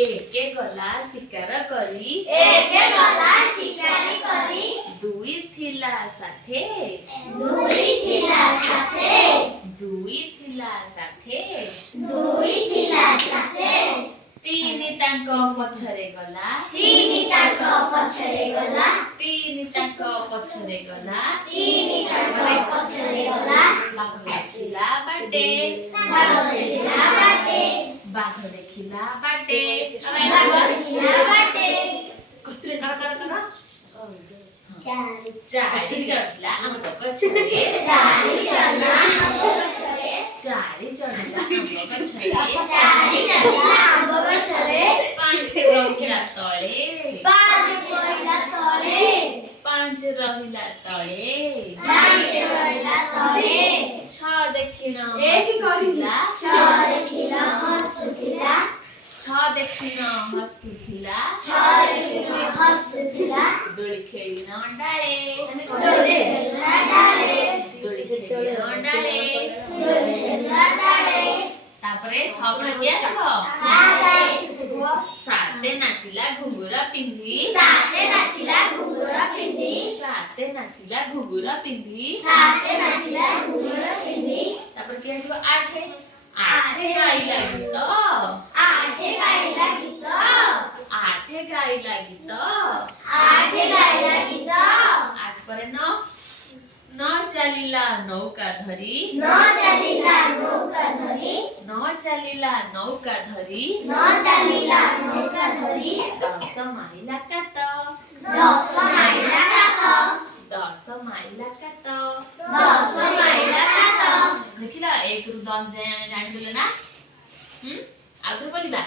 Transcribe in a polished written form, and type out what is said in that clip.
एके गला शिकार करी दुई थिला साथे तीन तांको पछरे गला बाघ देखिला बाटे कस्तुरी कर चारी चढ़ला आंब गछरे पांच रहिला तळे छ देखिन हसुथिला दोली खेलिन अंडाळे तापरे छ प्रति आसबो साते नाचिला घुंगुरा पिंधी तापर के आसबो आठे गाइला गीत आठ परे न चलिला नौका धरी दस माइला कात देखिला 1 रु 10 जाए जानि देले ना आउथर बोलिबा